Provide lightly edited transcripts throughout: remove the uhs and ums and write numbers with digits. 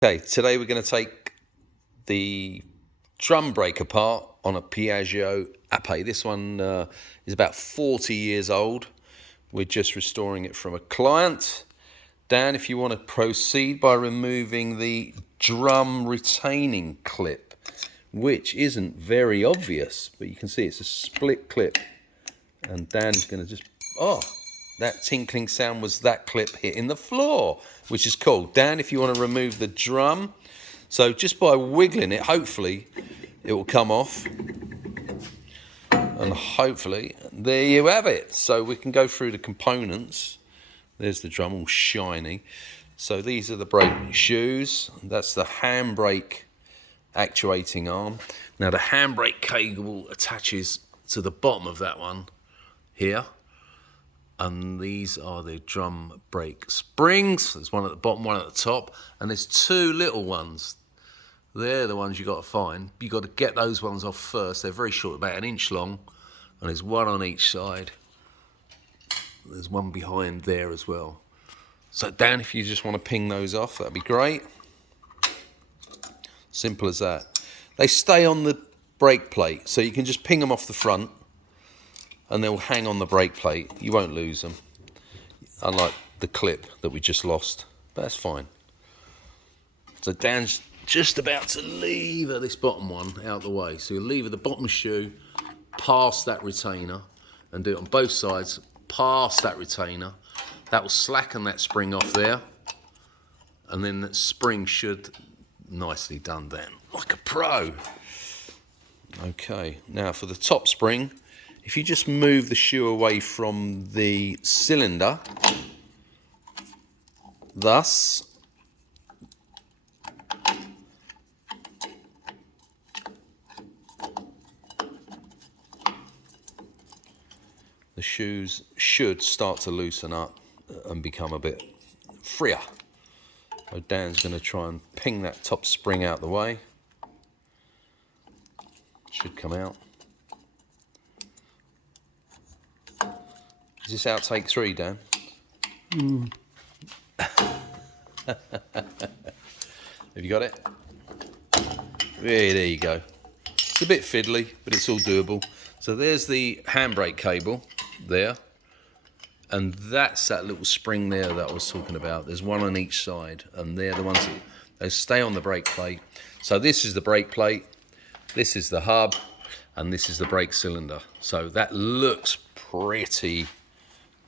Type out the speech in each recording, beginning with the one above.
Okay, today we're going to take the drum brake apart on a Piaggio Ape. This one is about 40 years old. We're just restoring it from a client. Dan, if you want to proceed by removing the drum retaining clip, which isn't very obvious, but you can see it's a split clip. And Dan's going to just, that tinkling sound was that clip hitting the floor, which is cool. Dan, if you want to remove the drum, so just by wiggling it, hopefully it will come off. And hopefully, there you have it. So we can go through the components. There's the drum all shiny. So these are the brake shoes. That's the handbrake actuating arm. Now the handbrake cable attaches to the bottom of that one here. And these are the drum brake springs. There's one at the bottom, one at the top, and there's two little ones. They're the ones you got to find. You got to get those ones off first. They're very short, about 1 inch long, and there's one on each side. There's one behind there as well. So Dan, if you just want to ping those off, that'd be great. Simple as that. They stay on the brake plate, so you can just ping them off the front and they'll hang on the brake plate. You won't lose them, unlike the clip that we just lost, but that's fine. So Dan's just about to lever this bottom one out the way. So you'll lever the bottom shoe past that retainer and do it on both sides, past that retainer. That will slacken that spring off there, and then that spring should, nicely done Dan, like a pro. Okay, now for the top spring, if you just move the shoe away from the cylinder, thus, the shoes should start to loosen up and become a bit freer. So Dan's going to try and ping that top spring out the way. Should come out. Is this outtake 3, Dan? Have you got it? Yeah, there you go. It's a bit fiddly, but it's all doable. So there's the handbrake cable there. And that's that little spring there that I was talking about. There's one on each side, and they're the ones that they stay on the brake plate. So this is the brake plate, this is the hub, and this is the brake cylinder. So that looks pretty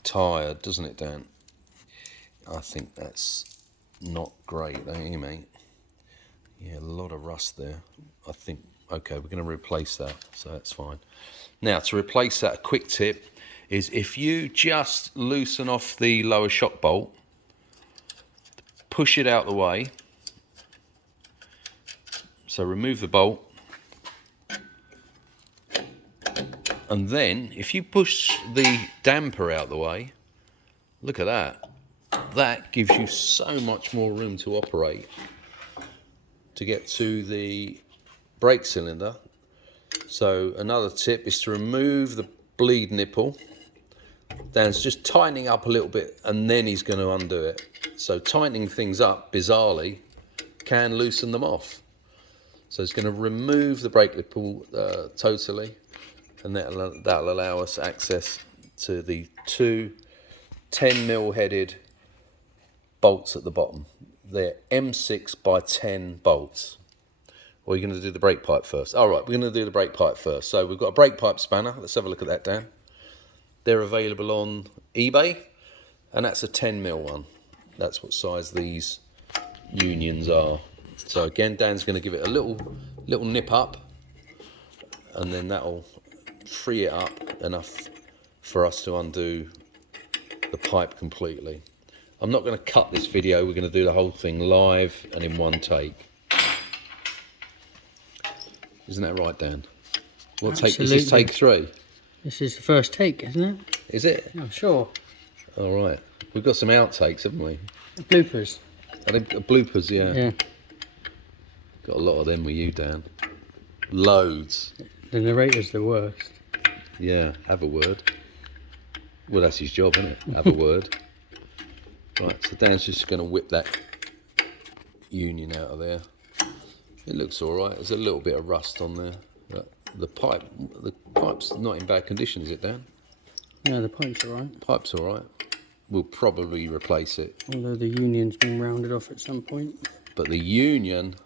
tired, doesn't it, Dan? I think that's not great, don't you, mate? Yeah, a lot of rust there. I think, okay, we're going to replace that, so that's fine. Now, to replace that, a quick tip is if you just loosen off the lower shock bolt, push it out the way, so remove the bolt, and then if you push the damper out the way, look at that, that gives you so much more room to operate to get to the brake cylinder. So another tip is to remove the bleed nipple. Dan's just tightening up a little bit and then he's going to undo it. So tightening things up, bizarrely, can loosen them off. So it's going to remove the brake nipple totally, and that'll allow us access to the two 10mm headed bolts at the bottom. They're M6 by 10 bolts. Or you're going to do the brake pipe first. All right, we're going to do the brake pipe first. So we've got a brake pipe spanner. Let's have a look at that, Dan. They're available on eBay, and that's a 10mm one. That's what size these unions are. So again, Dan's going to give it a little nip up, and then that'll free it up enough for us to undo the pipe completely. I'm not going to cut this video. We're going to do the whole thing live and in one take. Isn't that right, Dan? What take is this? Take 3? This is the first take, isn't it? Is it? Oh, sure. All right. We've got some outtakes, haven't we? Bloopers. Bloopers, yeah. Yeah. Got a lot of them with you, Dan. Loads. The narrator's the worst. Yeah, have a word. Well, that's his job, isn't it? Have a word. Right, so Dan's just going to whip that union out of there. It looks all right. There's a little bit of rust on there. The pipe's not in bad condition, is it, Dan? Yeah, the pipe's alright. Pipe's all right. We'll probably replace it. Although the union's been rounded off at some point. But the union,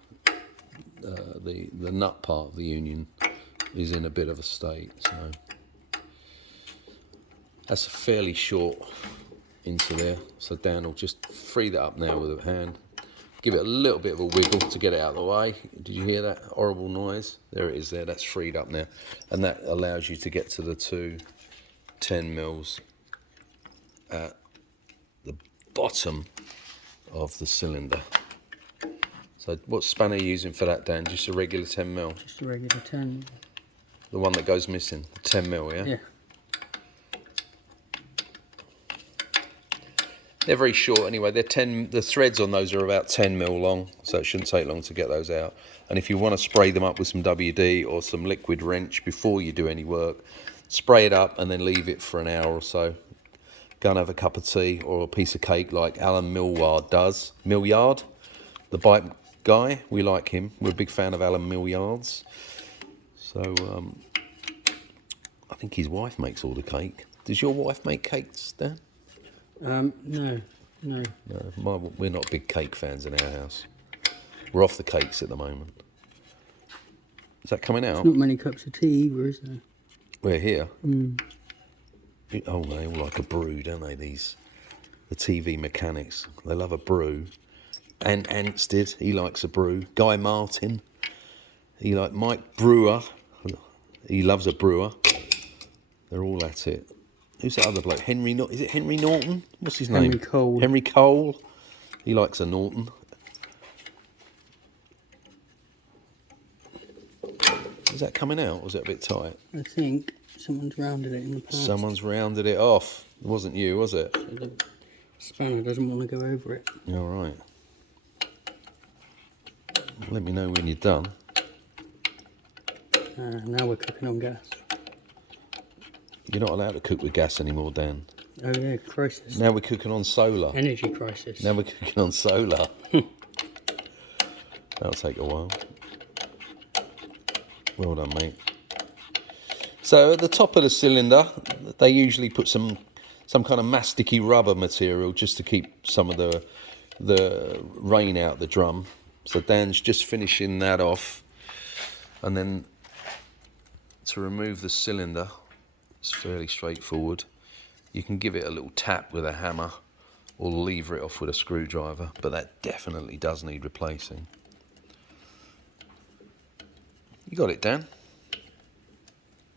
the nut part of the union, is in a bit of a state. So that's a fairly short into there. So Dan will just free that up now with a hand. Give it a little bit of a wiggle to get it out of the way. Did you hear that horrible noise? There it is there. That's freed up now. And that allows you to get to the two 10 mils at the bottom of the cylinder. So what spanner are you using for that, Dan? Just a regular 10 mil? Just a regular 10. The one that goes missing? The 10 mil, yeah? Yeah. They're very short anyway. The threads on those are about 10 mil long, so it shouldn't take long to get those out. And if you want to spray them up with some WD or some liquid wrench before you do any work, spray it up and then leave it for an hour or so. Go and have a cup of tea or a piece of cake like Alan Milward does. Millyard, the bike guy, we like him. We're a big fan of Alan Millyard's. So I think his wife makes all the cake. Does your wife make cakes, Dan? No. No, we're not big cake fans in our house. We're off the cakes at the moment. Is that coming out? Not many cups of tea either, is there? We're here. Oh, they all like a brew, don't they? The TV mechanics, they love a brew. And Anstid, he likes a brew. Guy Martin, he like Mike Brewer, he loves a brewer. They're all at it. Who's that other bloke? Is it Henry Norton? What's his name? Henry Cole. Henry Cole. He likes a Norton. Is that coming out, or is it a bit tight? I think someone's rounded it in the past. Someone's rounded it off. It wasn't you, was it? So the spanner doesn't want to go over it. All right. Let me know when you're done. Now we're cooking on gas. You're not allowed to cook with gas anymore, Dan. Oh yeah, crisis. Now we're cooking on solar. Energy crisis. Now we're cooking on solar. That'll take a while. Well done, mate. So at the top of the cylinder, they usually put some kind of masticky rubber material just to keep some of the rain out the drum. So Dan's just finishing that off. And then to remove the cylinder, it's fairly straightforward. You can give it a little tap with a hammer or lever it off with a screwdriver, but that definitely does need replacing. You got it, Dan?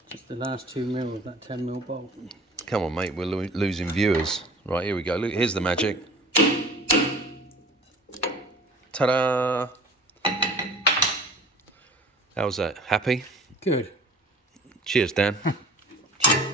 Just the last 2 mil of that 10 mil bolt. Come on, mate, we're losing viewers. Right, here we go. Look, here's the magic. Ta-da! How's that? Happy? Good. Cheers, Dan. Cheers.